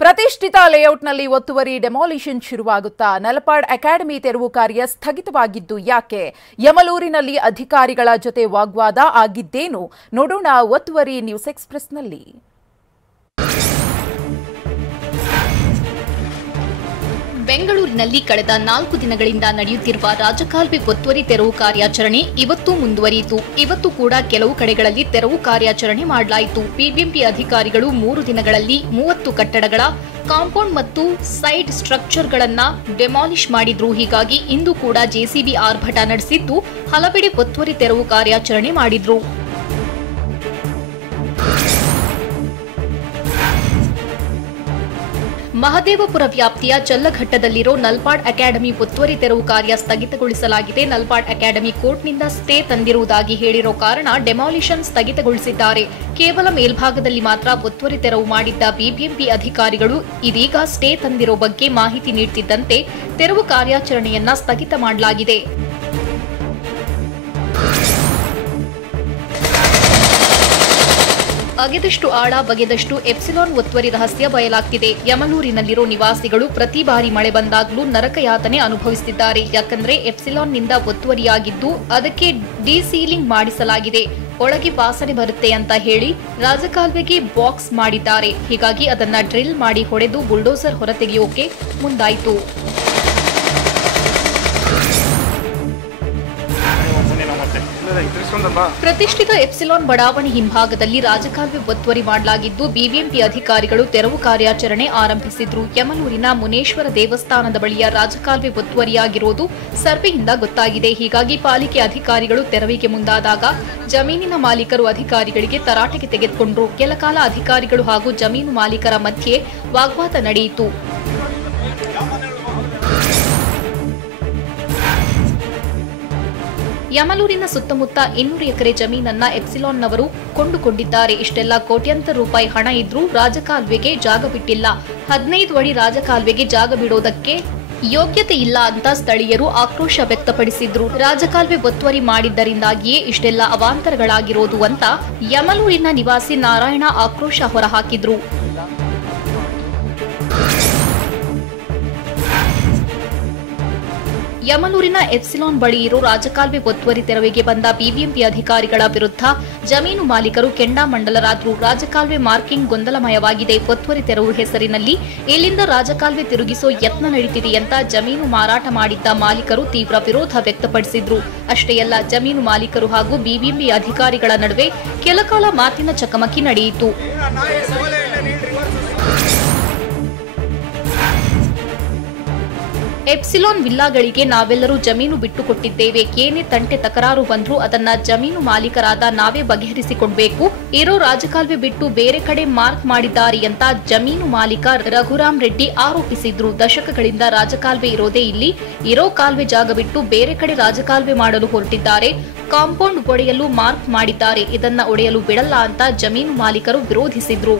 ಪ್ರತಿಷ್ಠಿತ ಲೇಔಟ್ನಲ್ಲಿ ಒತ್ತುವರಿ demolition ಶುರುವಾಗುತ್ತಾ Nalapad academy ತೆರವು ಕಾರ್ಯ ಸ್ಥಗಿತವಾಗಿದ್ದು ಯಾಕೆ? ಯಮಲೂರಿನಲ್ಲಿ ಅಧಿಕಾರಿಗಳ ಜೊತೆ ವಾಗ್ವಾದ ಆಗಿದ್ದೇನು? ನೋಡೋಣ ಒತ್ತುವರಿ ನ್ಯೂಸ್ ಎಕ್ಸ್‌ಪ್ರೆಸ್‌ನಲ್ಲಿ. ಬೆಂಗಳೂರಿನಲ್ಲಿ ಕಳೆದ 4 ದಿನಗಳಿಂದ ನಡೆಯುತ್ತಿರುವ ರಾಜಕಾಲುವೆ ಒತ್ತುವರಿ ತೆರವು ಕಾರ್ಯಾಚರಣೆ ಇವತ್ತು ಮುಂದುವರಿಯಿತು. ಇವತ್ತು ಕೂಡ ಕೆಲವು ಕಡೆಗಳಲ್ಲಿ ತೆರವು ಕಾರ್ಯಾಚರಣೆ ಮಾಡಲಾಯಿತು. ಬಿಬಿಎಂಪಿ ಅಧಿಕಾರಿಗಳು 3 ದಿನಗಳಲ್ಲಿ 30 ಕಟ್ಟಡಗಳ ಕಾಂಪೌಂಡ್ ಮತ್ತು ಸೈಡ್ ಸ್ಟ್ರಕ್ಚರ್ಗಳನ್ನು ಡೆಮಾಲಿಷ್ ಮಾಡಿದ್ರು. ಹೀಗಾಗಿ ಇಂದು ಕೂಡ ಜೆಸಿಬಿ ಆರ್ಭಟ ನಡೆಸಿದ್ದು ಹಲವೆಡೆ ಒತ್ತುವರಿ ತೆರವು ಕಾರ್ಯಾಚರಣೆ ಮಾಡಿದ್ರು. ಮಹದೇವಪುರ ವ್ಯಾಪ್ತಿಯ ಚಲ್ಲಘಟ್ಟದಲ್ಲಿರೋ ನಲಪಾಡ್ ಅಕಾಡೆಮಿ ಒತ್ತುವರಿ ತೆರವು ಕಾರ್ಯ ಸ್ಥಗಿತಗೊಳಿಸಲಾಗಿದೆ. ನಲಪಾಡ್ ಅಕಾಡೆಮಿ ಕೋರ್ಟ್ನಿಂದ ಸ್ಟೇ ತಂದಿರುವುದಾಗಿ ಹೇಳಿರೋ ಕಾರಣ ಡೆಮಾಲಿಷನ್ ಸ್ಥಗಿತಗೊಳಿಸಿದ್ದಾರೆ. ಕೇವಲ ಮೇಲ್ಭಾಗದಲ್ಲಿ ಮಾತ್ರ ಒತ್ತುವರಿ ತೆರವು ಮಾಡಿದ್ದ ಬಿಬಿಎಂಪಿ ಅಧಿಕಾರಿಗಳು ಇದೀಗ ಸ್ಟೇ ತಂದಿರೋ ಬಗ್ಗೆ ಮಾಹಿತಿ ನೀಡುತ್ತಿದ್ದಂತೆ ತೆರವು ಕಾರ್ಯಾಚರಣೆಯನ್ನ ಸ್ಥಗಿತ ಮಾಡಲಾಗಿದೆ. ಅಗೆದಷ್ಟು ಆಳ ಬಗೆದಷ್ಟು ಎಪ್ಸಿಲಾನ್ ಒತ್ತುವರಿ ರಹಸ್ಯ ಬಯಲಾಗ್ತಿದೆ. ಯಮಲೂರಿನಲ್ಲಿರೋ ನಿವಾಸಿಗಳು ಪ್ರತಿ ಬಾರಿ ಮಳೆ ಬಂದಾಗಲೂ ನರಕಯಾತನೆ ಅನುಭವಿಸುತ್ತಿದ್ದಾರೆ. ಯಾಕಂದ್ರೆ ಎಪ್ಸಿಲಾನ್ನಿಂದ ಒತ್ತುವರಿಯಾಗಿದ್ದು ಅದಕ್ಕೆ ಡಿಸೀಲಿಂಗ್ ಮಾಡಿಸಲಾಗಿದೆ. ಒಳಗೆ ವಾಸನೆ ಬರುತ್ತೆ ಅಂತ ಹೇಳಿ ರಾಜಕಾಲುವೆಗೆ ಬಾಕ್ಸ್ ಮಾಡಿದ್ದಾರೆ. ಹೀಗಾಗಿ ಅದನ್ನ ಡ್ರಿಲ್ ಮಾಡಿ ಹೊಡೆದು ಬುಲ್ಡೋಸರ್ ಹೊರತೆಗೆಯೋಕೆ ಮುಂದಾಯಿತು. ಪ್ರತಿಷ್ಠಿತ ಎಪ್ಸಿಲಾನ್ ಬಡಾವಣೆ ಹಿಂಭಾಗದಲ್ಲಿ ರಾಜಕಾಲುವೆ ಒತ್ತುವರಿ ಮಾಡಲಾಗಿದ್ದು ಬಿಬಿಎಂಪಿ ಅಧಿಕಾರಿಗಳು ತೆರವು ಕಾರ್ಯಾಚರಣೆ ಆರಂಭಿಸಿದ್ರು. ಯಮಲೂರಿನ ಮುನೇಶ್ವರ ದೇವಸ್ಥಾನದ ಬಳಿಯ ರಾಜಕಾಲುವೆ ಒತ್ತುವರಿಯಾಗಿರೋದು ಸರ್ವೆಯಿಂದ ಗೊತ್ತಾಗಿದೆ. ಹೀಗಾಗಿ ಪಾಲಿಕೆ ಅಧಿಕಾರಿಗಳು ತೆರವಿಗೆ ಮುಂದಾದಾಗ ಜಮೀನಿನ ಮಾಲೀಕರು ಅಧಿಕಾರಿಗಳಿಗೆ ತರಾಟೆಗೆ ತೆಗೆದುಕೊಂಡ್ರು. ಕೆಲಕಾಲ ಅಧಿಕಾರಿಗಳು ಹಾಗೂ ಜಮೀನು ಮಾಲೀಕರ ಮಧ್ಯೆ ವಾಗ್ವಾದ ನಡೆಯಿತು. ಯಮಲೂರಿನ ಸುತ್ತಮುತ್ತ 200 ಎಕರೆ ಜಮೀನನ್ನ ಎಪ್ಸಿಲಾನ್ನವರು ಕೊಂಡುಕೊಂಡಿದ್ದಾರೆ. ಇಷ್ಟೆಲ್ಲ ಕೋಟ್ಯಾಂತರ ರೂಪಾಯಿ ಹಣ ಇದ್ರೂ ರಾಜಕಾಲುವೆಗೆ ಜಾಗ ಬಿಟ್ಟಿಲ್ಲ. 15 ಅಡಿ ರಾಜಕಾಲುವೆಗೆ ಜಾಗ ಬಿಡೋದಕ್ಕೆ ಯೋಗ್ಯತೆ ಇಲ್ಲ ಅಂತ ಸ್ಥಳೀಯರು ಆಕ್ರೋಶ ವ್ಯಕ್ತಪಡಿಸಿದ್ರು. ರಾಜಕಾಲುವೆ ಒತ್ತುವರಿ ಮಾಡಿದ್ದರಿಂದಾಗಿಯೇ ಇಷ್ಟೆಲ್ಲ ಅವಾಂತರಗಳಾಗಿರೋದು ಅಂತ ಯಮಲೂರಿನ ನಿವಾಸಿ ನಾರಾಯಣ ಆಕ್ರೋಶ ಹೊರಹಾಕಿದ್ರು. ಯಮಲೂರಿನ ಎಪ್ಸಿಲಾನ್ ಬಳಿ ಇರೋ ರಾಜಕಾಲುವೆ ಒತ್ತುವರಿ ತೆರವಿಗೆ ಬಂದ ಬಿಬಿಎಂಪಿ ಅಧಿಕಾರಿಗಳ ವಿರುದ್ಧ ಜಮೀನು ಮಾಲೀಕರು ಕೆಂಡಾಮಂಡಲರಾದ್ರು. ರಾಜಕಾಲುವೆ ಮಾರ್ಕಿಂಗ್ ಗೊಂದಲಮಯವಾಗಿದೆ. ಒತ್ತುವರಿ ತೆರವು ಹೆಸರಿನಲ್ಲಿ ಇಲ್ಲಿಂದ ರಾಜಕಾಲುವೆ ತಿರುಗಿಸೋ ಯತ್ನ ನಡೀತಿದೆ ಅಂತ ಜಮೀನು ಮಾರಾಟ ಮಾಡಿದ್ದ ಮಾಲೀಕರು ತೀವ್ರ ವಿರೋಧ ವ್ಯಕ್ತಪಡಿಸಿದ್ರು. ಅಷ್ಟೇ ಅಲ್ಲ, ಜಮೀನು ಮಾಲೀಕರು ಹಾಗೂ ಬಿಬಿಎಂಪಿ ಅಧಿಕಾರಿಗಳ ನಡುವೆ ಕೆಲಕಾಲ ಮಾತಿನ ಚಕಮಕಿ ನಡೆಯಿತು. ಎಪ್ಸಿಲಾನ್ ವಿಲ್ಲಾಗಳಿಗೆ ನಾವೆಲ್ಲರೂ ಜಮೀನು ಬಿಟ್ಟುಕೊಟ್ಟಿದ್ದೇವೆ. ಏನೇ ತಂಟೆ ತಕರಾರು ಬಂದ್ರೂ ಅದನ್ನ ಜಮೀನು ಮಾಲೀಕರಾದ ನಾವೇ ಬಗೆಹರಿಸಿಕೊಡ್ಬೇಕು. ಇರೋ ರಾಜಕಾಲುವೆ ಬಿಟ್ಟು ಬೇರೆ ಕಡೆ ಮಾರ್ಕ್ ಮಾಡಿದ್ದಾರೆ ಅಂತ ಜಮೀನು ಮಾಲೀಕ ರಘುರಾಮ್ ರೆಡ್ಡಿ ಆರೋಪಿಸಿದ್ರು. ದಶಕಗಳಿಂದ ರಾಜಕಾಲುವೆ ಇರೋದೇ ಇಲ್ಲಿ. ಇರೋ ಕಾಲುವೆ ಜಾಗ ಬಿಟ್ಟು ಬೇರೆ ಕಡೆ ರಾಜಕಾಲುವೆ ಮಾಡಲು ಹೊರಟಿದ್ದಾರೆ. ಕಾಂಪೌಂಡ್ ಒಡೆಯಲು ಮಾರ್ಕ್ ಮಾಡಿದ್ದಾರೆ. ಇದನ್ನ ಒಡೆಯಲು ಬಿಡಲ್ಲ ಅಂತ ಜಮೀನು ಮಾಲೀಕರು ವಿರೋಧಿಸಿದ್ರು.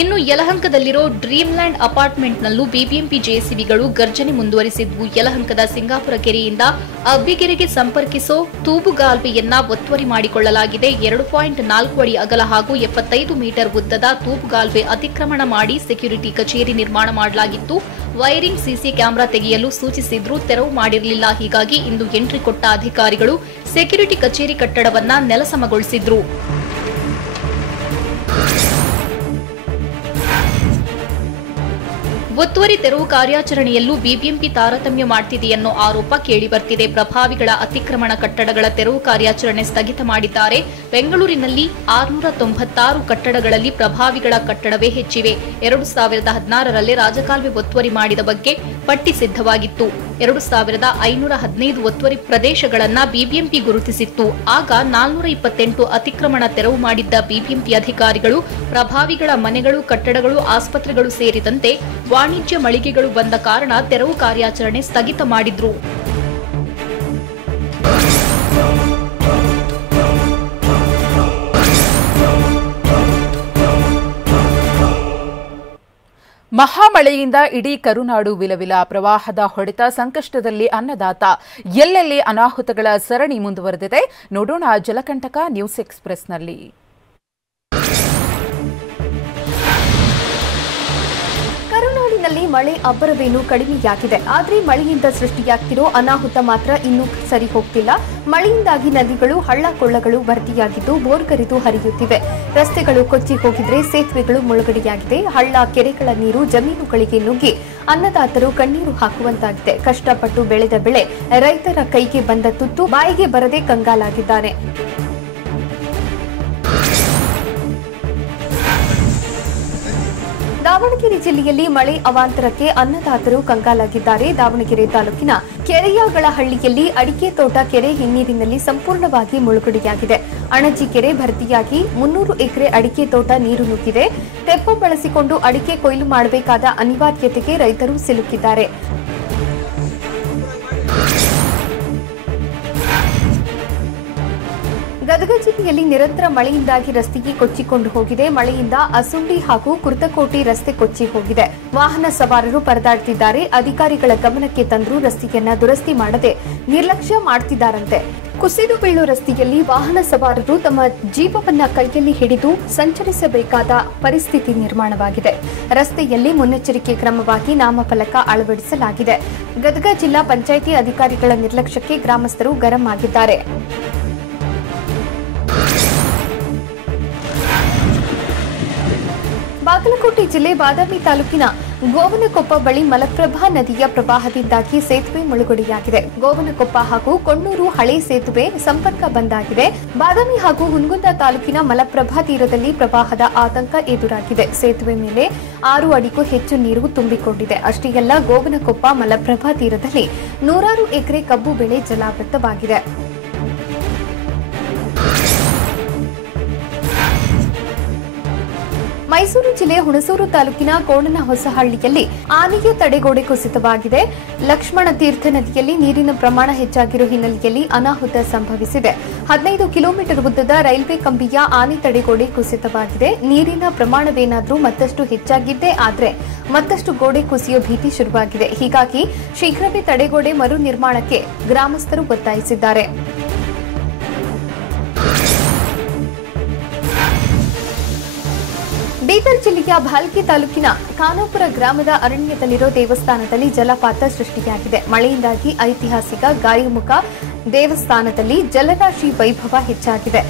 ಇನ್ನು ಯಲಹಂಕದಲ್ಲಿರೋ ಡ್ರೀಮ್ ಲ್ಯಾಂಡ್ ಅಪಾರ್ಟ್ಮೆಂಟ್ನಲ್ಲೂ ಬಿಬಿಎಂಪಿ ಜೆಸಿಬಿಗಳು ಗರ್ಜನೆ ಮುಂದುವರಿಸಿದ್ವು. ಯಲಹಂಕದ ಸಿಂಗಾಪುರ ಕೆರೆಯಿಂದ ಅಬ್ಬಿಗೆರೆಗೆ ಸಂಪರ್ಕಿಸೋ ತೂಬುಗಾಲುವೆಯನ್ನ ಒತ್ತುವರಿ ಮಾಡಿಕೊಳ್ಳಲಾಗಿದೆ. 2.4 ಅಡಿ ಅಗಲ ಹಾಗೂ 75 ಮೀಟರ್ ಉದ್ದದ ತೂಬುಗಾಲುವೆ ಅತಿಕ್ರಮಣ ಮಾಡಿ ಸೆಕ್ಯೂರಿಟಿ ಕಚೇರಿ ನಿರ್ಮಾಣ ಮಾಡಲಾಗಿತ್ತು. ವೈರಿಂಗ್ ಸಿಸಿ ಕ್ಯಾಮೆರಾ ತೆಗೆಯಲು ಸೂಚಿಸಿದ್ರೂ ತೆರವು ಮಾಡಿರಲಿಲ್ಲ. ಹೀಗಾಗಿ ಇಂದು ಎಂಟ್ರಿ ಕೊಟ್ಟ ಅಧಿಕಾರಿಗಳು ಸೆಕ್ಯೂರಿಟಿ ಕಚೇರಿ ಕಟ್ಟಡವನ್ನ ನೆಲಸಮಗೊಳಿಸಿದ್ರು. ಒತ್ತುವರಿ ತೆರವು ಕಾರ್ಯಾಚರಣೆಯಲ್ಲೂ ಬಿಬಿಎಂಪಿ ತಾರತಮ್ಯ ಮಾಡ್ತಿದೆಯನ್ನೋ ಆರೋಪ ಕೇಳಿಬರ್ತಿದೆ. ಪ್ರಭಾವಿಗಳ ಅತಿಕ್ರಮಣ ಕಟ್ಟಡಗಳ ತೆರವು ಕಾರ್ಯಾಚರಣೆ ಸ್ಥಗಿತ ಮಾಡಿದ್ದಾರೆ. ಬೆಂಗಳೂರಿನಲ್ಲಿ 696 ಕಟ್ಟಡಗಳಲ್ಲಿ ಪ್ರಭಾವಿಗಳ ಕಟ್ಟಡವೇ ಹೆಚ್ಚಿವೆ. 2016ರಲ್ಲೇ ರಾಜಕಾಲುವೆ ಒತ್ತುವರಿ ಮಾಡಿದ ಬಗ್ಗೆ ಪಟ್ಟಿ ಸಿದ್ಧವಾಗಿತ್ತು. 2515 ಒತ್ತುವರಿ ಪ್ರದೇಶಗಳನ್ನು ಬಿಬಿಎಂಪಿ ಗುರುತಿಸಿತ್ತು. ಆಗ 428 ಅತಿಕ್ರಮಣ ತೆರವು ಮಾಡಿದ್ದ ಬಿಬಿಎಂಪಿ ಅಧಿಕಾರಿಗಳು ಪ್ರಭಾವಿಗಳ ಮನೆಗಳು, ಕಟ್ಟಡಗಳು, ಆಸ್ಪತ್ರೆಗಳು ಸೇರಿದಂತೆ ವಾಣಿಜ್ಯ ಮಳಿಗೆಗಳು ಬಂದ ಕಾರಣ ತೆರವು ಕಾರ್ಯಾಚರಣೆ ಸ್ಥಗಿತ ಮಾಡಿದ್ರು. ಮಹಾಮಳೆಯಿಂದ ಇಡೀ ಕರುನಾಡು ವಿಲವಿಲ. ಪ್ರವಾಹದ ಹೊಡೆತ, ಸಂಕಷ್ಟದಲ್ಲಿ ಅನ್ನದಾತ. ಎಲ್ಲೆಲ್ಲಿ ಅನಾಹುತಗಳ ಸರಣಿ ಮುಂದುವರೆದಿದೆ ನೋಡೋಣ ಜಲಕಂಟಕ ನ್ಯೂಸ್ ಎಕ್ಸ್‌ಪ್ರೆಸ್‌ನಲ್ಲಿ. ಕರುನಾಡಿನಲ್ಲಿ ಮಳೆ ಅಬ್ಬರವೇನೂ ಕಡಿಮೆಯಾಗಿದೆ. ಆದರೆ ಮಳೆಯಿಂದ ಸೃಷ್ಟಿಯಾಗ್ತಿರೋ ಅನಾಹುತ ಮಾತ್ರ ಇನ್ನೂ ಸರಿ ಹೋಗ್ತಿಲ್ಲ. ಮಳೆಯಿಂದಾಗಿ ನದಿಗಳು, ಹಳ್ಳ ಕೊಳ್ಳಗಳು ಭರ್ತಿಯಾಗಿದ್ದು ಬೋರ್ಗರಿದು ಹರಿಯುತ್ತಿವೆ. ರಸ್ತೆಗಳು ಕೊಚ್ಚಿ ಹೋಗಿದ್ರೆ ಸೇತುವೆಗಳು ಮುಳುಗಡೆಯಾಗಿದೆ. ಹಳ್ಳ ಕೆರೆಗಳ ನೀರು ಜಮೀನುಗಳಿಗೆ ನುಗ್ಗಿ ಅನ್ನದಾತರು ಕಣ್ಣೀರು ಹಾಕುವಂತಾಗಿದೆ. ಕಷ್ಟಪಟ್ಟು ಬೆಳೆದ ಬೆಳೆ ರೈತರ ಕೈಗೆ ಬಂದ ತುತ್ತು ಬಾಯಿಗೆ ಬರದೆ ಕಂಗಾಲಾಗಿದ್ದಾನೆ. ದಾವಣಗೆರೆ ಜಿಲ್ಲೆಯಲ್ಲಿ ಮಳೆ ಅವಾಂತರಕ್ಕೆ ಅನ್ನದಾತರು ಕಂಗಾಲಾಗಿದ್ದಾರೆ. ದಾವಣಗೆರೆ ತಾಲೂಕಿನ ಕೆರೆಯಾಗಳಹಳ್ಳಿಯಲ್ಲಿ ಅಡಿಕೆ ತೋಟ ಕೆರೆ ಹಿನ್ನೀರಿನಲ್ಲಿ ಸಂಪೂರ್ಣವಾಗಿ ಮುಳುಗಡೆಯಾಗಿದೆ. ಅಣಜಿ ಕೆರೆ ಭರ್ತಿಯಾಗಿ 300 ಎಕರೆ ಅಡಿಕೆ ತೋಟ ನೀರು ನುಗ್ಗಿದೆ. ತೆಪ್ಪ ಬಳಸಿಕೊಂಡು ಅಡಿಕೆ ಕೊಯ್ಲು ಮಾಡಬೇಕಾದ ಅನಿವಾರ್ಯತೆಗೆ ರೈತರು ಸಿಲುಕಿದ್ದಾರೆ. ಗದಗ ಜಿಲ್ಲೆಯಲ್ಲಿ ನಿರಂತರ ಮಳೆಯಿಂದಾಗಿ ರಸ್ತೆಗೆ ಕೊಚ್ಚಿಕೊಂಡು ಹೋಗಿದೆ. ಮಳೆಯಿಂದ ಅಸುಂಡಿ ಹಾಗೂ ಕುರ್ತಕೋಟಿ ರಸ್ತೆ ಕೊಚ್ಚಿ ಹೋಗಿದೆ. ವಾಹನ ಸವಾರರು ಪರದಾಡುತ್ತಿದ್ದಾರೆ. ಅಧಿಕಾರಿಗಳ ಗಮನಕ್ಕೆ ತಂದರೂ ರಸ್ತೆಯನ್ನ ದುರಸ್ತಿ ಮಾಡದೆ ನಿರ್ಲಕ್ಷ್ಯ ಮಾಡುತ್ತಿದ್ದಾರಂತೆ. ಕುಸಿದು ಬೀಳೋ ರಸ್ತೆಯಲ್ಲಿ ವಾಹನ ಸವಾರರು ತಮ್ಮ ಜೀವವನ್ನ ಕೈಯಲ್ಲಿ ಹಿಡಿದು ಸಂಚರಿಸಬೇಕಾದ ಪರಿಸ್ಥಿತಿ ನಿರ್ಮಾಣವಾಗಿದೆ. ರಸ್ತೆಯಲ್ಲಿ ಮುನ್ನೆಚ್ಚರಿಕೆ ಕ್ರಮವಾಗಿ ನಾಮಫಲಕ ಅಳವಡಿಸಲಾಗಿದೆ. ಗದಗ ಜಿಲ್ಲಾ ಪಂಚಾಯಿತಿ ಅಧಿಕಾರಿಗಳ ನಿರ್ಲಕ್ಷ್ಯಕ್ಕೆ ಗ್ರಾಮಸ್ಥರು ಗರಂ ಆಗಿದ್ದಾರೆ. ಬಾಗಲಕೋಟೆ ಜಿಲ್ಲೆ ಬಾದಾಮಿ ತಾಲೂಕಿನ ಗೋವನಕೊಪ್ಪ ಬಳಿ ಮಲಪ್ರಭಾ ನದಿಯ ಪ್ರವಾಹದಿಂದಾಗಿ ಸೇತುವೆ ಮುಳುಗಡೆಯಾಗಿದೆ. ಗೋವನಕೊಪ್ಪ ಹಾಗೂ ಕೊಣ್ಣೂರು ಹಳೆ ಸೇತುವೆ ಸಂಪರ್ಕ ಬಂದಾಗಿದೆ. ಬಾದಾಮಿ ಹಾಗೂ ಹುನಗುಂದ ತಾಲೂಕಿನ ಮಲಪ್ರಭಾ ತೀರದಲ್ಲಿ ಪ್ರವಾಹದ ಆತಂಕ ಎದುರಾಗಿದೆ. ಸೇತುವೆ ಮೇಲೆ 6 ಅಡಿಗೂ ಹೆಚ್ಚು ನೀರು ತುಂಬಿಕೊಂಡಿದೆ. ಅಷ್ಟೇ ಅಲ್ಲ, ಗೋವನಕೊಪ್ಪ ಮಲಪ್ರಭಾ ತೀರದಲ್ಲಿ 100 ಎಕರೆ ಕಬ್ಬು ಬೆಳೆ ಜಲಾವೃತವಾಗಿದೆ. ಮೈಸೂರು ಜಿಲ್ಲೆ ಹುಣಸೂರು ತಾಲೂಕಿನ ಕೋಣನಹೊಸಹಳ್ಳಿಯಲ್ಲಿ ಆನೆಯ ತಡೆಗೋಡೆ ಕುಸಿತವಾಗಿದೆ. ಲಕ್ಷ್ಮಣ ತೀರ್ಥ ನದಿಯಲ್ಲಿ ನೀರಿನ ಪ್ರಮಾಣ ಹೆಚ್ಚಾಗಿರುವ ಹಿನ್ನೆಲೆಯಲ್ಲಿ ಅನಾಹುತ ಸಂಭವಿಸಿದೆ. 15 ಕಿಲೋಮೀಟರ್ ಉದ್ದದ ರೈಲ್ವೆ ಕಂಬಿಯ ಆನೆ ತಡೆಗೋಡೆ ಕುಸಿತವಾಗಿದೆ. ನೀರಿನ ಪ್ರಮಾಣವೇನಾದರೂ ಮತ್ತಷ್ಟು ಹೆಚ್ಚಾಗಿದ್ದೇ ಆದರೆ ಮತ್ತಷ್ಟು ಗೋಡೆ ಕುಸಿಯೋ ಭೀತಿ ಶುರುವಾಗಿದೆ. ಹೀಗಾಗಿ ಶೀಘ್ರವೇ ತಡೆಗೋಡೆ ಮರು ನಿರ್ಮಾಣಕ್ಕೆ ಗ್ರಾಮಸ್ಥರು ಒತ್ತಾಯಿಸಿದ್ದಾರೆ. ಬೀದರ್ ಜಿಲ್ಲೆಯ ಭಾಲ್ಕಿ ತಾಲೂಕಿನ ಖಾನಾಪುರ ಗ್ರಾಮದ ಅರಣ್ಯದಲ್ಲಿರೋ ದೇವಸ್ಥಾನದಲ್ಲಿ ಜಲಪಾತ ಸೃಷ್ಟಿಯಾಗಿದೆ. ಮಳೆಯಿಂದಾಗಿ ಐತಿಹಾಸಿಕ ಗಾಯಮುಖ ದೇವಸ್ಥಾನದಲ್ಲಿ ಜಲರಾಶಿ ವೈಭವ ಹೆಚ್ಚಾಗಿದೆ.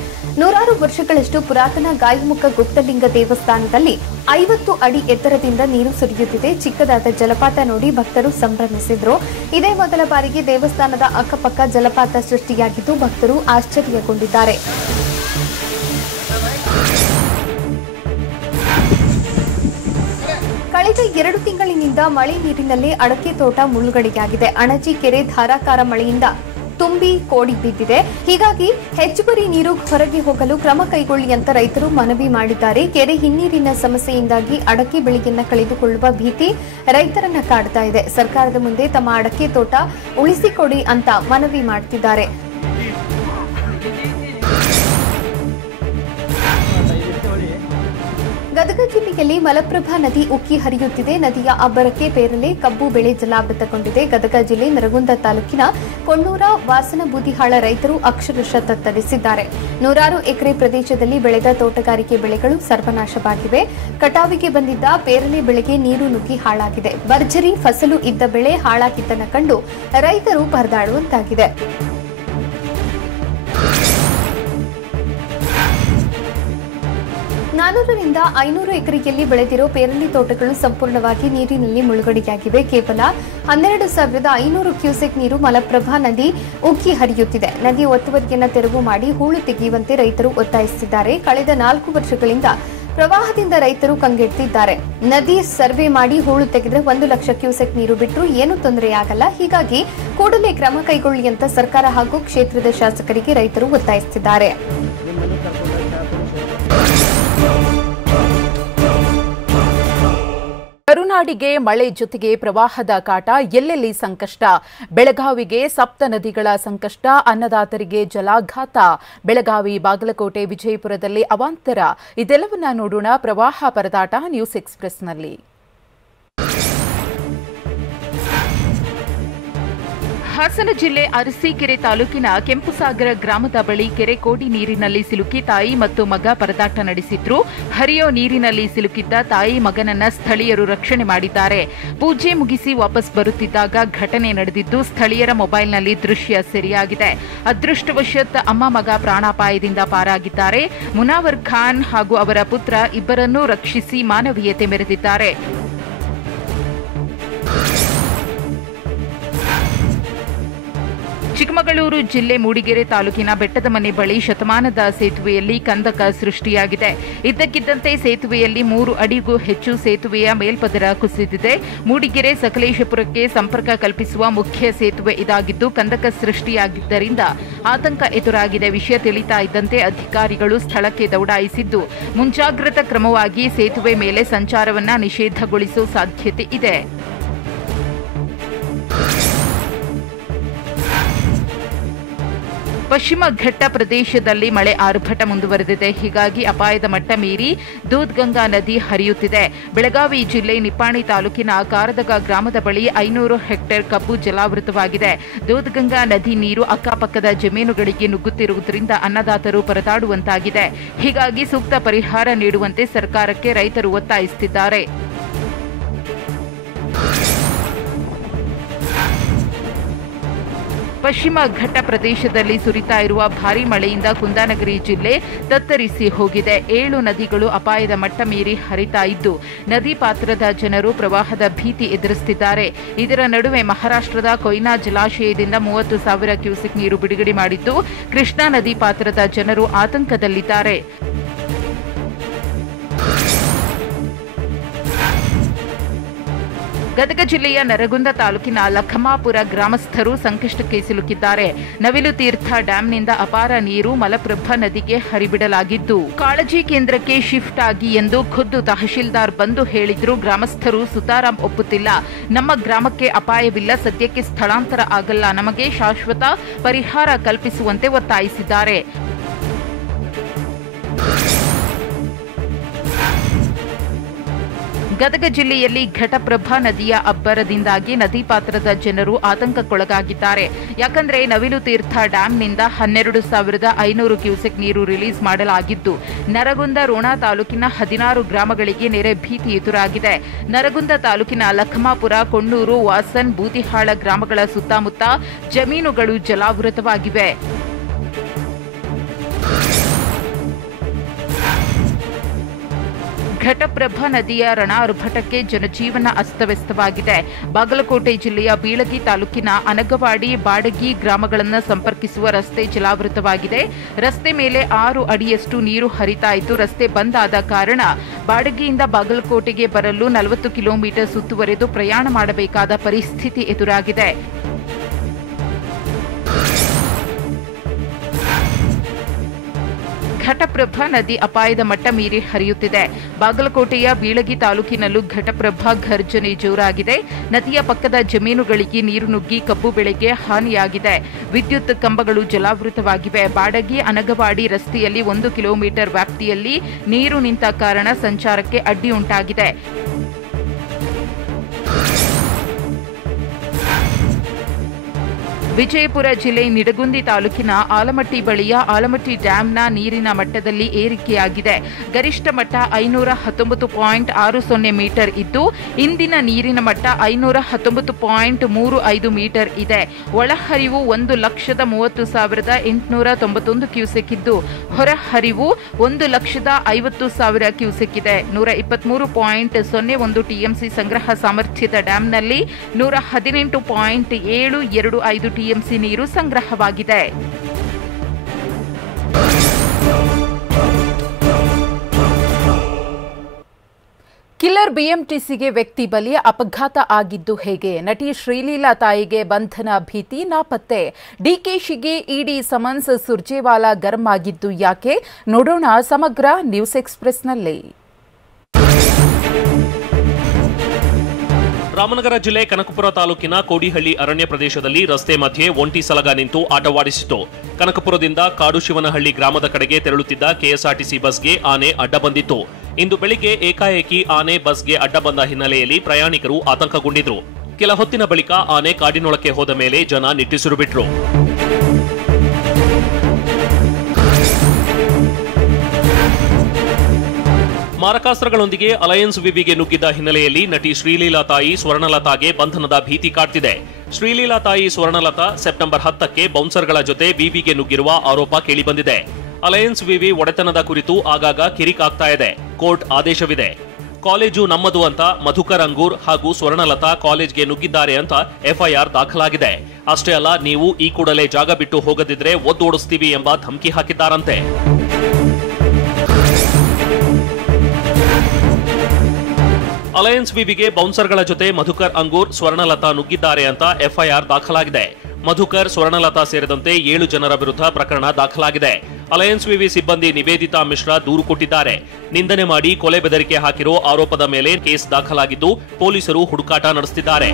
100 ವರ್ಷಗಳಷ್ಟು ಪುರಾತನ ಗಾಯಮುಖ ಗುಪ್ತಲಿಂಗ ದೇವಸ್ಥಾನದಲ್ಲಿ 50 ಅಡಿ ಎತ್ತರದಿಂದ ನೀರು ಸುರಿಯುತ್ತಿದೆ. ಚಿಕ್ಕದಾದ ಜಲಪಾತ ನೋಡಿ ಭಕ್ತರು ಸಂಭ್ರಮಿಸಿದ್ರು. ಇದೇ ಮೊದಲ ಬಾರಿಗೆ ದೇವಸ್ಥಾನದ ಅಕ್ಕಪಕ್ಕ ಜಲಪಾತ ಸೃಷ್ಟಿಯಾಗಿದ್ದು ಭಕ್ತರು ಆಶ್ಚರ್ಯಗೊಂಡಿದ್ದಾರೆ. ಕಳೆದ 2 ತಿಂಗಳಿನಿಂದ ಮಳೆ ನೀರಿನಲ್ಲಿ ಅಡಕೆ ತೋಟ ಮುಳುಗಡೆಯಾಗಿದೆ. ಅಣಜಿ ಕೆರೆ ಧಾರಾಕಾರ ಮಳೆಯಿಂದ ತುಂಬಿ ಕೋಡಿ ಬಿದ್ದಿದೆ. ಹೀಗಾಗಿ ಹೆಚ್ಚುವರಿ ನೀರು ಹೊರಗೆ ಹೋಗಲು ಕ್ರಮ ಕೈಗೊಳ್ಳಿ ಅಂತ ರೈತರು ಮನವಿ ಮಾಡಿದ್ದಾರೆ. ಕೆರೆ ಹಿನ್ನೀರಿನ ಸಮಸ್ಯೆಯಿಂದಾಗಿ ಅಡಕೆ ಬೆಳೆಯನ್ನ ಕಳೆದುಕೊಳ್ಳುವ ಭೀತಿ ರೈತರನ್ನ ಕಾಡ್ತಾ ಇದೆ. ಸರ್ಕಾರದ ಮುಂದೆ ತಮ್ಮ ಅಡಕೆ ತೋಟ ಉಳಿಸಿಕೊಡಿ ಅಂತ ಮನವಿ ಮಾಡ್ತಿದ್ದಾರೆ. ಗದಗ ಜಿಲ್ಲೆಯಲ್ಲಿ ಮಲಪ್ರಭಾ ನದಿ ಉಕ್ಕಿ ಹರಿಯುತ್ತಿದೆ. ನದಿಯ ಅಬ್ಬರಕ್ಕೆ ಪೇರಲೆ ಕಬ್ಬು ಬೆಳೆ ಜಲಾವೃತಗೊಂಡಿದೆ. ಗದಗ ಜಿಲ್ಲೆ ನರಗುಂದ ತಾಲೂಕಿನ ಕೊಣ್ಣೂರ ವಾಸನಬೂದಿಹಾಳ ರೈತರು ಅಕ್ಷರಶಃ ತತ್ತರಿಸಿದ್ದಾರೆ. 100 ಎಕರೆ ಪ್ರದೇಶದಲ್ಲಿ ಬೆಳೆದ ತೋಟಗಾರಿಕೆ ಬೆಳೆಗಳು ಸರ್ವನಾಶವಾಗಿವೆ. ಕಟಾವಿಗೆ ಬಂದಿದ್ದ ಪೇರಲೆ ಬೆಳೆಗೆ ನೀರು ನುಗ್ಗಿ ಹಾಳಾಗಿದೆ. ಭರ್ಜರಿ ಫಸಲು ಇದ್ದ ಬೆಳೆ ಹಾಳಾಗಿದ್ದನ್ನು ಕಂಡು ರೈತರು ಪರದಾಡುವಂತಾಗಿದೆ. 400ರಿಂದ 500 ಎಕರೆಯಲ್ಲಿ ಬೆಳೆದಿರೋ ಪೇರಲೆ ತೋಟಗಳು ಸಂಪೂರ್ಣವಾಗಿ ನೀರಿನಲ್ಲಿ ಮುಳುಗಡೆಯಾಗಿವೆ. ಕೇವಲ 12,500 ಕ್ಯೂಸೆಕ್ ನೀರು ಮಲಪ್ರಭಾ ನದಿ ಉಕ್ಕಿ ಹರಿಯುತ್ತಿದೆ. ನದಿ ಒತ್ತುವರಿಯನ್ನು ತೆರವು ಮಾಡಿ ಹೂಳು ತೆಗೆಯುವಂತೆ ರೈತರು ಒತ್ತಾಯಿಸುತ್ತಿದ್ದಾರೆ. ಕಳೆದ 4 ವರ್ಷಗಳಿಂದ ಪ್ರವಾಹದಿಂದ ರೈತರು ಕಂಗೆಡ್ತಿದ್ದಾರೆ. ನದಿ ಸರ್ವೆ ಮಾಡಿ ಹೂಳು ತೆಗೆದ್ರೆ 1 ಲಕ್ಷ ಕ್ಯೂಸೆಕ್ ನೀರು ಬಿಟ್ಟರು ಏನೂ ತೊಂದರೆಯಾಗಲ್ಲ. ಹೀಗಾಗಿ ಕೂಡಲೇ ಕ್ರಮ ಕೈಗೊಳ್ಳಿ ಅಂತ ಸರ್ಕಾರ ಹಾಗೂ ಕ್ಷೇತ್ರದ ಶಾಸಕರಿಗೆ ರೈತರು ಒತ್ತಾಯಿಸುತ್ತಿದ್ದಾರೆ. ಕರುನಾಡಿಗೆ ಮಳೆ ಜೊತೆಗೆ ಪ್ರವಾಹದ ಕಾಟ, ಎಲ್ಲೆಲ್ಲಿ ಸಂಕಷ್ಟ. ಬೆಳಗಾವಿಗೆ ಸಪ್ತ ನದಿಗಳ ಸಂಕಷ್ಟ, ಅನ್ನದಾತರಿಗೆ ಜಲಾಘಾತ. ಬೆಳಗಾವಿ, ಬಾಗಲಕೋಟೆ, ವಿಜಯಪುರದಲ್ಲಿ ಅವಾಂತರ. ಇದೆಲ್ಲವನ್ನ ನೋಡೋಣ ಪ್ರವಾಹ ಪರದಾಟ ನ್ಯೂಸ್ ಎಕ್ಸ್‌ಪ್ರೆಸ್‌ನಲ್ಲಿ. ಹಾಸನ ಜಿಲ್ಲೆ ಅರಸೀಕೆರೆ ತಾಲೂಕಿನ ಕೆಂಪುಸಾಗರ ಗ್ರಾಮದ ಬಳಿ ಕೆರೆ ಕೋಡಿ ನೀರಿನಲ್ಲಿ ಸಿಲುಕಿ ತಾಯಿ ಮತ್ತು ಮಗ ಪರದಾಟ ನಡೆಸಿದ್ರು. ಹರಿಯೋ ನೀರಿನಲ್ಲಿ ಸಿಲುಕಿದ್ದ ತಾಯಿ ಮಗನನ್ನ ಸ್ಥಳೀಯರು ರಕ್ಷಣೆ ಮಾಡಿದ್ದಾರೆ. ಪೂಜೆ ಮುಗಿಸಿ ವಾಪಸ್ ಬರುತ್ತಿದ್ದಾಗ ಘಟನೆ ನಡೆದಿದ್ದು ಸ್ಥಳೀಯರ ಮೊಬೈಲ್ನಲ್ಲಿ ದೃಶ್ಯ ಸೆರೆಯಾಗಿದೆ. ಅದೃಷ್ಟವಶಾತ್ ಅಮ್ಮ ಮಗ ಪ್ರಾಣಾಪಾಯದಿಂದ ಪಾರಾಗಿದ್ದಾರೆ. ಮುನಾವರ್ ಖಾನ್ ಹಾಗೂ ಅವರ ಪುತ್ರ ಇಬ್ಬರನ್ನೂ ರಕ್ಷಿಸಿ ಮಾನವೀಯತೆ ಮೆರೆದಿದ್ದಾರೆ. ಚಿಕ್ಕಮಗಳೂರು ಜಿಲ್ಲೆ ಮೂಡಿಗೆರೆ ತಾಲೂಕಿನ ಬೆಟ್ಟದಮನೆ ಬಳಿ ಶತಮಾನದ ಸೇತುವೆಯಲ್ಲಿ ಕಂದಕ ಸೃಷ್ಟಿಯಾಗಿದೆ. ಇದ್ದಕ್ಕಿದ್ದಂತೆ ಸೇತುವೆಯಲ್ಲಿ 3 ಅಡಿಗೂ ಹೆಚ್ಚು ಸೇತುವೆಯ ಮೇಲ್ಪದರ ಕುಸಿದಿದೆ. ಮೂಡಿಗೆರೆ ಸಕಲೇಶಪುರಕ್ಕೆ ಸಂಪರ್ಕ ಕಲ್ಪಿಸುವ ಮುಖ್ಯ ಸೇತುವೆ ಇದಾಗಿದ್ದು ಕಂದಕ ಸೃಷ್ಟಿಯಾಗಿದ್ದರಿಂದ ಆತಂಕ ಎದುರಾಗಿದೆ. ವಿಷಯ ತಿಳಿತಾ ಇದ್ದಂತೆ ಅಧಿಕಾರಿಗಳು ಸ್ಥಳಕ್ಕೆ ದೌಡಾಯಿಸಿದ್ದು ಮುಂಜಾಗ್ರತಾ ಕ್ರಮವಾಗಿ ಸೇತುವೆ ಮೇಲೆ ಸಂಚಾರವನ್ನ ನಿಷೇಧಗೊಳಿಸುವ ಸಾಧ್ಯತೆ ಇದೆ. ಪಶ್ಚಿಮ ಘಟ್ಟ ಪ್ರದೇಶದಲ್ಲಿ ಮಳೆ ಆರ್ಭಟ ಮುಂದುವರೆದಿದೆ. ಹೀಗಾಗಿ ಅಪಾಯದ ಮಟ್ಟ ಮೀರಿ ದೂದ್ಗಂಗಾ ನದಿ ಹರಿಯುತ್ತಿದೆ. ಬೆಳಗಾವಿ ಜಿಲ್ಲೆ ನಿಪ್ಪಾಣಿ ತಾಲೂಕಿನ ಕಾರದಗ ಗ್ರಾಮದ ಬಳಿ 500 ಹೆಕ್ಟೇರ್ ಕಬ್ಬು ಜಲಾವೃತವಾಗಿದೆ. ದೂದ್ಗಂಗಾ ನದಿ ನೀರು ಅಕ್ಕಪಕ್ಕದ ಜಮೀನುಗಳಿಗೆ ನುಗ್ಗುತ್ತಿರುವುದರಿಂದ ಅನ್ನದಾತರು ಪರದಾಡುವಂತಾಗಿದೆ. ಹೀಗಾಗಿ ಸೂಕ್ತ ಪರಿಹಾರ ನೀಡುವಂತೆ ಸರ್ಕಾರಕ್ಕೆ ರೈತರು ಒತ್ತಾಯಿಸುತ್ತಿದ್ದಾರೆ. ಪಶ್ಚಿಮ ಘಟ್ಟ ಪ್ರದೇಶದಲ್ಲಿ ಸುರಿತಾ ಇರುವ ಭಾರೀ ಮಳೆಯಿಂದ ಕುಂದಾನಗರಿ ಜಿಲ್ಲೆ ತತ್ತರಿಸಿ ಹೋಗಿದೆ. 7 ನದಿಗಳು ಅಪಾಯದ ಮಟ್ಟ ಮೀರಿ ಹರಿತಾ ಇದ್ದು ನದಿ ಪಾತ್ರದ ಜನರು ಪ್ರವಾಹದ ಭೀತಿ ಎದುರಿಸುತ್ತಿದ್ದಾರೆ. ಇದರ ನಡುವೆ ಮಹಾರಾಷ್ಟ್ರದ ಕೊಯ್ನಾ ಜಲಾಶಯದಿಂದ 30,000 ಕ್ಯೂಸೆಕ್ ನೀರು ಬಿಡುಗಡೆ ಮಾಡಿದ್ದು ಕೃಷ್ಣಾ ನದಿ ಪಾತ್ರದ ಜನರು ಆತಂಕದಲ್ಲಿದ್ದಾರೆ. ಗದಗ ಜಿಲ್ಲೆಯ ನರಗುಂದ ತಾಲೂಕಿನ ಲಖಮಾಪುರ ಗ್ರಾಮಸ್ಥರು ಸಂಕಷ್ಟಕ್ಕೆ ಸಿಲುಕಿದ್ದಾರೆ. ನವಿಲು ತೀರ್ಥ ಡ್ಯಾಂನಿಂದ ಅಪಾರ ನೀರು ಮಲಪ್ರಭಾ ನದಿಗೆ ಹರಿಬಿಡಲಾಗಿದ್ದು ಕಾಳಜಿ ಕೇಂದ್ರಕ್ಕೆ ಶಿಫ್ಟ್ ಆಗಿ ಎಂದು ಖುದ್ದು ತಹಶೀಲ್ದಾರ್ ಬಂದು ಹೇಳಿದ್ರು. ಗ್ರಾಮಸ್ಥರು ಸುತಾರಾಂ ಒಪ್ಪುತ್ತಿಲ್ಲ. ನಮ್ಮ ಗ್ರಾಮಕ್ಕೆ ಅಪಾಯವಿಲ್ಲ, ಸದ್ಯಕ್ಕೆ ಸ್ಥಳಾಂತರ ಆಗಲ್ಲ, ನಮಗೆ ಶಾಶ್ವತ ಪರಿಹಾರ ಕಲ್ಪಿಸುವಂತೆ ಒತ್ತಾಯಿಸಿದ್ದಾರೆ. ಗದಗ ಜಿಲ್ಲೆಯಲ್ಲಿ ಘಟಪ್ರಭಾ ನದಿಯ ಅಬ್ಬರದಿಂದಾಗಿ ನದಿ ಪಾತ್ರದ ಜನರು ಆತಂಕಕ್ಕೊಳಗಾಗಿದ್ದಾರೆ. ಯಾಕಂದ್ರೆ ನವಿಲು ತೀರ್ಥ ಡ್ಯಾಂನಿಂದ 12,500 ಕ್ಯೂಸೆಕ್ ನೀರು ರಿಲೀಸ್ ಮಾಡಲಾಗಿದ್ದು ನರಗುಂದ ರೋಣ ತಾಲೂಕಿನ 16 ಗ್ರಾಮಗಳಿಗೆ ನೆರೆ ಭೀತಿ ಎದುರಾಗಿದೆ. ನರಗುಂದ ತಾಲೂಕಿನ ಲಖಮಾಪುರ, ಕೊಣ್ಣೂರು, ವಾಸನ್, ಬೂದಿಹಾಳ ಗ್ರಾಮಗಳ ಸುತ್ತಮುತ್ತ ಜಮೀನುಗಳು ಜಲಾವೃತವಾಗಿವೆ. ಘಟಪ್ರಭಾ ನದಿಯ ರಣಾರ್ಭಟಕ್ಕೆ ಜನಜೀವನ ಅಸ್ತವ್ಯಸ್ತವಾಗಿದೆ. ಬಾಗಲಕೋಟೆ ಜಿಲ್ಲೆಯ ಬೀಳಗಿ ತಾಲೂಕಿನ ಅನಗವಾಡಿ, ಬಾಡಗಿ ಗ್ರಾಮಗಳನ್ನು ಸಂಪರ್ಕಿಸುವ ರಸ್ತೆ ಜಲಾವೃತವಾಗಿದೆ. ರಸ್ತೆ ಮೇಲೆ 6 ಅಡಿಯಷ್ಟು ನೀರು ಹರಿತಾ ಇದ್ದು ರಸ್ತೆ ಬಂದ್ ಆದ ಕಾರಣ ಬಾಡಗಿಯಿಂದ ಬಾಗಲಕೋಟೆಗೆ ಬರಲು 40 ಕಿಲೋಮೀಟರ್ ಸುತ್ತುವರೆದು ಪ್ರಯಾಣ ಮಾಡಬೇಕಾದ ಪರಿಸ್ಥಿತಿ ಎದುರಾಗಿದೆ. ಘಟಪ್ರಭಾ ನದಿ ಅಪಾಯದ ಮಟ್ಟ ಮೀರಿ ಹರಿಯುತ್ತಿದೆ. ಬಾಗಲಕೋಟೆಯ ಬೀಳಗಿ ತಾಲೂಕಿನಲ್ಲೂ ಘಟಪ್ರಭಾ ಘರ್ಜನೆ ಜೋರಾಗಿದೆ. ನದಿಯ ಪಕ್ಕದ ಜಮೀನುಗಳಿಗೆ ನೀರು ನುಗ್ಗಿ ಕಬ್ಬು ಬೆಳೆಗೆ ಹಾನಿಯಾಗಿದೆ. ವಿದ್ಯುತ್ ಕಂಬಗಳು ಜಲಾವೃತವಾಗಿವೆ. ಬಾಡಗಿ ಅನಗವಾಡಿ ರಸ್ತೆಯಲ್ಲಿ 1 ಕಿಲೋಮೀಟರ್ ವ್ಯಾಪ್ತಿಯಲ್ಲಿ ನೀರು ನಿಂತ ಕಾರಣ ಸಂಚಾರಕ್ಕೆ ಅಡ್ಡಿ ಉಂಟಾಗಿದೆ. ವಿಜಯಪುರ ಜಿಲ್ಲೆ ನಿಡಗುಂದಿ ತಾಲೂಕಿನ ಆಲಮಟ್ಟಿ ಬಳಿಯ ಆಲಮಟ್ಟಿ ಡ್ಯಾಂನ ನೀರಿನ ಮಟ್ಟದಲ್ಲಿ ಏರಿಕೆಯಾಗಿದೆ. ಗರಿಷ್ಠ ಮಟ್ಟ 519.60 ಮೀಟರ್ ಇದ್ದು ಇಂದಿನ ನೀರಿನ ಮಟ್ಟ 519.35 ಮೀಟರ್ ಇದೆ. ಒಳಹರಿವು 1,30,891 ಕ್ಯೂಸೆಕ್ ಇದ್ದು ಹೊರಹರಿವು 1,50,000 ಕ್ಯೂಸೆಕ್ ಇದೆ. 123.01 ಟಿಎಂಸಿ ಸಂಗ್ರಹ ಸಾಮರ್ಥ್ಯದ ಡ್ಯಾಂನಲ್ಲಿ 118.725 ಟಿಎಂಸಿ ನೀರು ಸಂಗ್ರಹವಾಗಿದೆ. ಕಿಲ್ಲರ್ ಬಿಎಂಟಿಸಿಗೆ ವ್ಯಕ್ತಿ ಬಲಿ, ಅಪಘಾತ ಆಗಿದ್ದು ಹೇಗೆ? ನಟಿ ಶ್ರೀಲೀಲಾ ತಾಯಿಗೆ ಬಂಧನ ಭೀತಿ, ನಾಪತ್ತೆ. ಡಿಕೆಶಿಗೆ ಇಡಿ ಸಮನ್ಸ್, ಸುರ್ಜೇವಾಲಾ ಗರಂ ಆಗಿದ್ದು ಯಾಕೆ? ನೋಡೋಣ ಸಮಗ್ರ ನ್ಯೂಸ್ ಎಕ್ಸ್‌ಪ್ರೆಸ್‌ನಲ್ಲಿ. ರಾಮನಗರ ಜಿಲ್ಲೆ ಕನಕಪುರ ತಾಲೂಕಿನ ಕೋಡಿಹಳ್ಳಿ ಅರಣ್ಯ ಪ್ರದೇಶದಲ್ಲಿ ರಸ್ತೆ ಮಧ್ಯೆ ಒಂಟಿ ಸಲಗ ನಿಂತು ಆಟವಾಡಿಸಿತು. ಕನಕಪುರದಿಂದ ಕಾಡುಶಿವನಹಳ್ಳಿ ಗ್ರಾಮದ ಕಡೆಗೆ ತೆರಳುತ್ತಿದ್ದ ಕೆಎಸ್ಆರ್ಟಿಸಿ ಬಸ್ಗೆ ಆನೆ ಅಡ್ಡ ಬಂದಿತ್ತು. ಇಂದು ಬೆಳಿಗ್ಗೆ ಏಕಾಏಕಿ ಆನೆ ಬಸ್ಗೆ ಅಡ್ಡ ಬಂದ ಹಿನ್ನೆಲೆಯಲ್ಲಿ ಪ್ರಯಾಣಿಕರು ಆತಂಕಗೊಂಡಿದ್ರು. ಕೆಲ ಹೊತ್ತಿನ ಬಳಿಕ ಆನೆ ಕಾಡಿನೊಳಕ್ಕೆ ಹೋದ ಮೇಲೆ ಜನ ನಿಟ್ಟುಸಿರು ಬಿಟ್ರು. ಮಾರಕಾಸ್ತ್ರಗಳೊಂದಿಗೆ ಅಲಯನ್ಸ್ ವಿವಿಗೆ ನುಗ್ಗಿದ್ದ ಹಿನ್ನೆಲೆಯಲ್ಲಿ ನಟಿ ಶ್ರೀಲೀಲಾ ತಾಯಿ ಸ್ವರ್ಣಲತಾಗೆ ಬಂಧನದ ಭೀತಿ ಕಾಡ್ತಿದೆ. ಶ್ರೀಲೀಲಾ ತಾಯಿ ಸ್ವರ್ಣಲತಾ ಸೆಪ್ಟೆಂಬರ್ 10ಕ್ಕೆ ಬೌನ್ಸರ್ಗಳ ಜೊತೆ ವಿವಿಗೆ ನುಗ್ಗಿರುವ ಆರೋಪ ಕೇಳಿಬಂದಿದೆ. ಅಲಯನ್ಸ್ ವಿವಿ ಒಡೆತನದ ಕುರಿತು ಆಗಾಗ ಕಿರಿಕಾಗ್ತಾ ಇದೆ. ಕೋರ್ಟ್ ಆದೇಶವಿದೆ. ಕಾಲೇಜು ನಮ್ಮದು ಅಂತ ಮಧುಕರ್ ಅಂಗೂರ್ ಹಾಗೂ ಸ್ವರ್ಣಲತಾ ಕಾಲೇಜ್ಗೆ ನುಗ್ಗಿದ್ದಾರೆ ಅಂತ ಎಫ್ಐಆರ್ ದಾಖಲಾಗಿದೆ. ಅಷ್ಟೇ ಅಲ್ಲ, ನೀವು ಈ ಕೂಡಲೇ ಜಾಗ ಬಿಟ್ಟು ಹೋಗದಿದ್ರೆ ಒದ್ದೋಡಿಸ್ತೀವಿ ಎಂಬ ಧಮಕಿ ಹಾಕಿದ್ದಾರಂತೆ. ಅಲಯನ್ಸ್ ವಿವಿಗೆ ಬೌನ್ಸರ್ಗಳ ಜೊತೆ ಮಧುಕರ್ ಅಂಗೂರ್, ಸ್ವರ್ಣಲತಾ ನುಗ್ಗಿದ್ದಾರೆ ಅಂತ ಎಫ್ಐಆರ್ ದಾಖಲಾಗಿದೆ. ಮಧುಕರ್, ಸ್ವರ್ಣಲತಾ ಸೇರಿದಂತೆ 7 ಜನರ ವಿರುದ್ಧ ಪ್ರಕರಣ ದಾಖಲಾಗಿದೆ. ಅಲಯನ್ಸ್ ವಿವಿ ಸಿಬ್ಬಂದಿ ನಿವೇದಿತಾ ಮಿಶ್ರಾ ದೂರು ಕೊಟ್ಟಿದ್ದಾರೆ. ನಿಂದನೆ ಮಾಡಿ ಕೊಲೆ ಬೆದರಿಕೆ ಹಾಕಿರೋ ಆರೋಪದ ಮೇಲೆ ಕೇಸ್ ದಾಖಲಾಗಿದ್ದು ಪೊಲೀಸರು ಹುಡುಕಾಟ ನಡೆಸುತ್ತಿದ್ದಾರೆ.